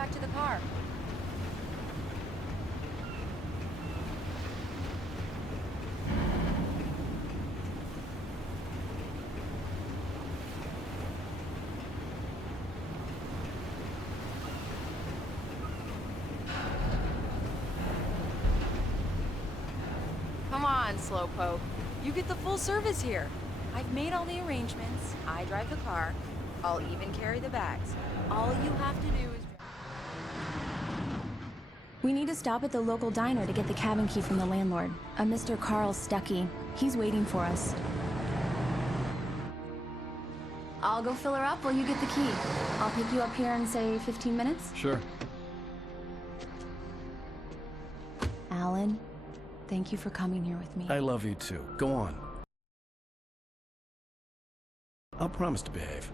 back to the car. Come on, Slowpoke. You get the full service here. I've made all the arrangements. I drive the car. I'll even carry the bags. All you have to do is... We need to stop at the local diner to get the cabin key from the landlord, a Mr. Carl Stuckey. He's waiting for us. I'll go fill her up while you get the key. I'll pick you up here in, say, 15 minutes? Sure. Alan, thank you for coming here with me. I love you too. Go on. I'll promise to behave.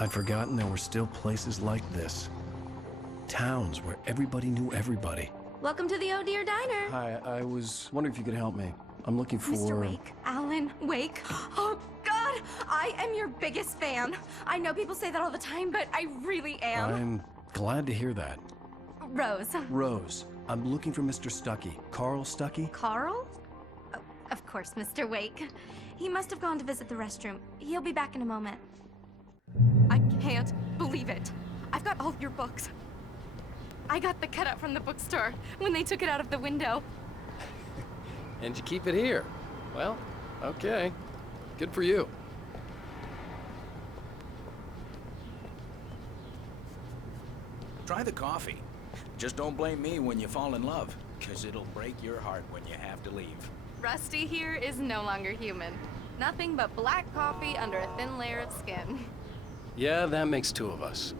I'd forgotten there were still places like this. Towns where everybody knew everybody. Welcome to the Oh Dear Diner. Hi, I was wondering if you could help me. I'm looking for... Mr. Wake, Alan Wake. Oh, God, I am your biggest fan. I know people say that all the time, but I really am. I'm glad to hear that. Rose. Rose, I'm looking for Mr. Stuckey. Carl Stuckey? Carl? Oh, of course, Mr. Wake. He must have gone to visit the restroom. He'll be back in a moment. I can't believe it. I've got all your books. I got the cutout from the bookstore when they took it out of the window. And you keep it here. Well, okay. Good for you. Try the coffee. Just don't blame me when you fall in love, 'cause it'll break your heart when you have to leave. Rusty here is no longer human. Nothing but black coffee under a thin layer of skin. Yeah, that makes two of us.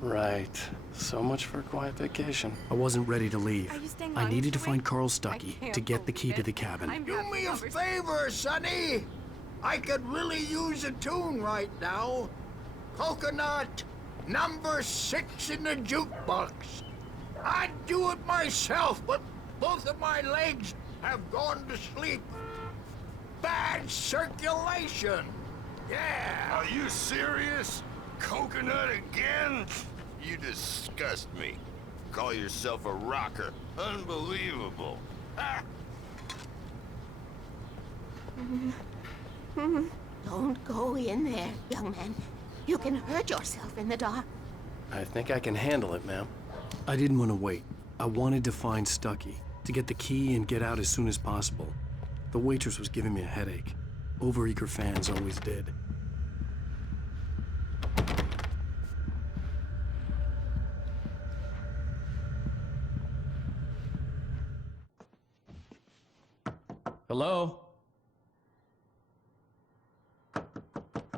Right. So much for a quiet vacation. I wasn't ready to leave. Are you staying I long, needed to Mr. find Wake? Carl I Stuckey can't to get the key believe to the it. cabin. I'm Do having me a conversation. favor, Sonny. I could really use a tune right now. Coconut, number 6 in the jukebox. I'd do it myself, but both of my legs have gone to sleep. Bad circulation. Yeah. Are you serious? Coconut again? You disgust me. Call yourself a rocker. Unbelievable. Ha! Don't go in there, young man. You can hurt yourself in the dark. I think I can handle it, ma'am. I didn't want to wait. I wanted to find Stuckey, to get the key and get out as soon as possible. The waitress was giving me a headache. Overeager fans always did. Hello?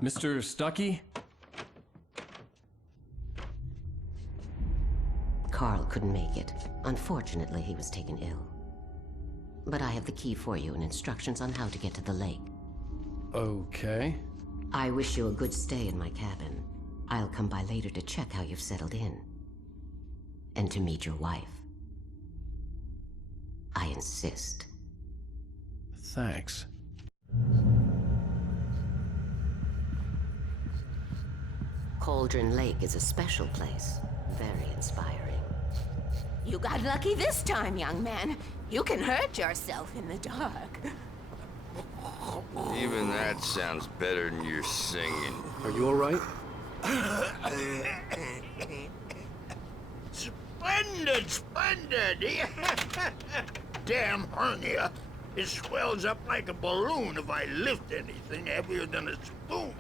Mr. Stuckey? Carl couldn't make it. Unfortunately, he was taken ill. But I have the key for you and instructions on how to get to the lake. Okay. I wish you a good stay in my cabin. I'll come by later to check how you've settled in. And to meet your wife. I insist. Thanks. Cauldron Lake is a special place. Very inspiring. You got lucky this time, young man. You can hurt yourself in the dark. Even that sounds better than your singing. Are you all right? Splendid, splendid. Damn hernia. It swells up like a balloon if I lift anything heavier than a spoon.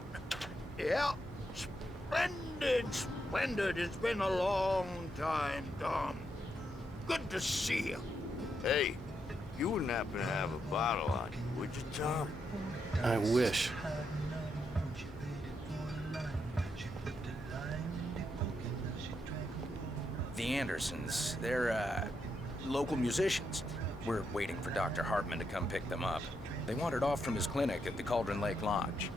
Yeah, splendid, splendid. It's been a long time, Tom. Good to see you. Hey, you wouldn't happen to have a bottle on you, would you, Tom? I wish. The Andersons, they're, local musicians. We're waiting for Dr. Hartman to come pick them up. They wandered off from his clinic at the Cauldron Lake Lodge.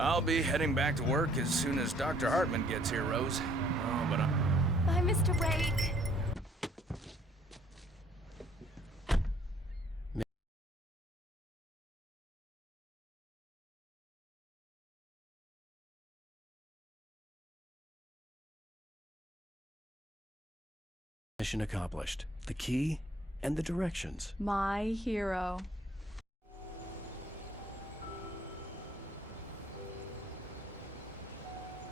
I'll be heading back to work as soon as Dr. Hartman gets here, Rose. Oh, but Bye, Mr. Wake. Mission accomplished. The key and the directions. My hero.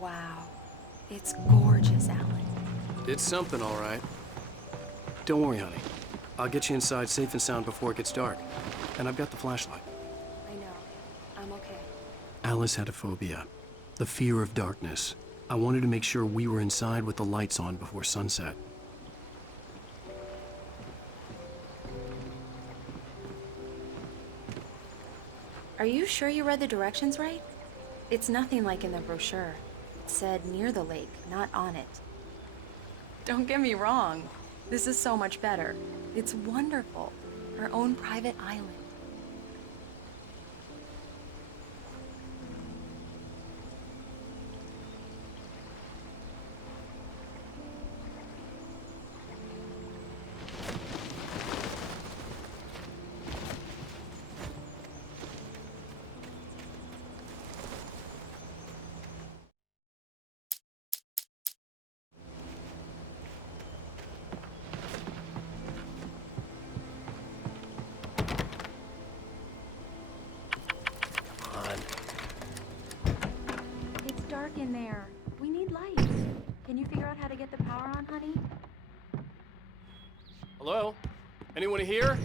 Wow. It's gorgeous, Alan. It's something, all right. Don't worry, honey. I'll get you inside safe and sound before it gets dark. And I've got the flashlight. I know. I'm okay. Alice had a phobia. The fear of darkness. I wanted to make sure we were inside with the lights on before sunset. Are you sure you read the directions right? It's nothing like in the brochure. It said near the lake, not on it. Don't get me wrong. This is so much better. It's wonderful. Our own private island. It's dark in there. We need lights. Can you figure out how to get the power on, honey? Hello? Anyone here?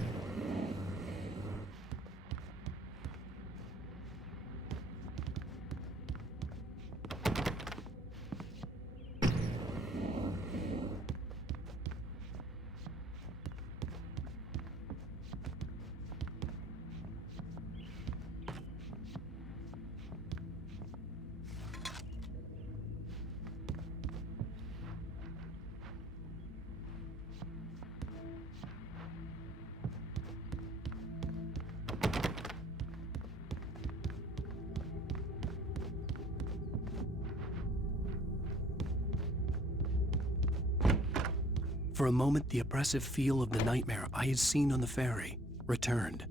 For a moment, the oppressive feel of the nightmare I had seen on the ferry returned.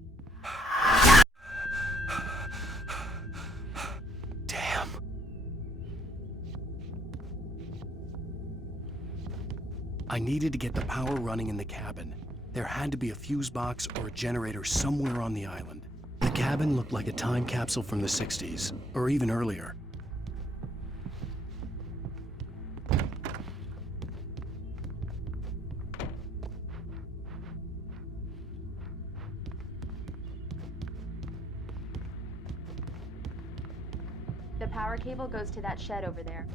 Damn. I needed to get the power running in the cabin. There had to be a fuse box or a generator somewhere on the island. The cabin looked like a time capsule from the 60s, or even earlier. The power cable goes to that shed over there.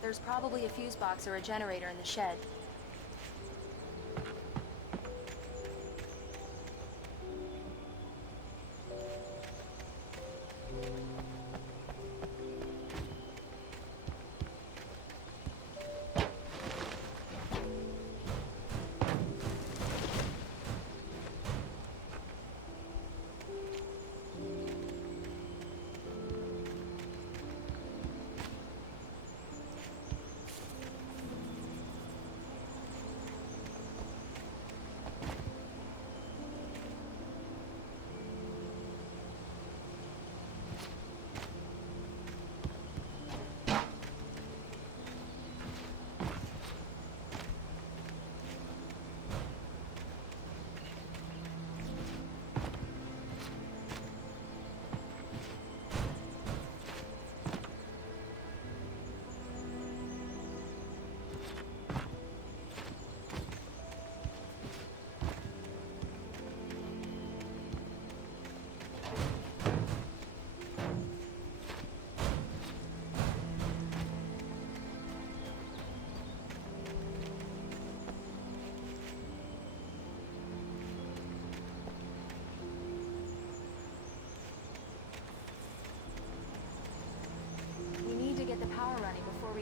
There's probably a fuse box or a generator in the shed.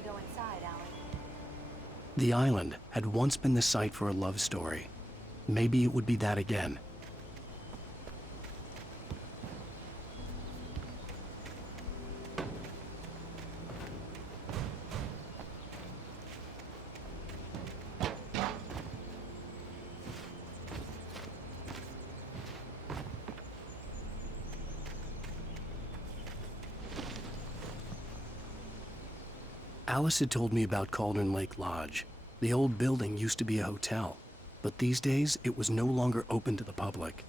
go inside, Alan. The island had once been the site for a love story. Maybe it would be that again. Alice had told me about Cauldron Lake Lodge. The old building used to be a hotel, but these days it was no longer open to the public.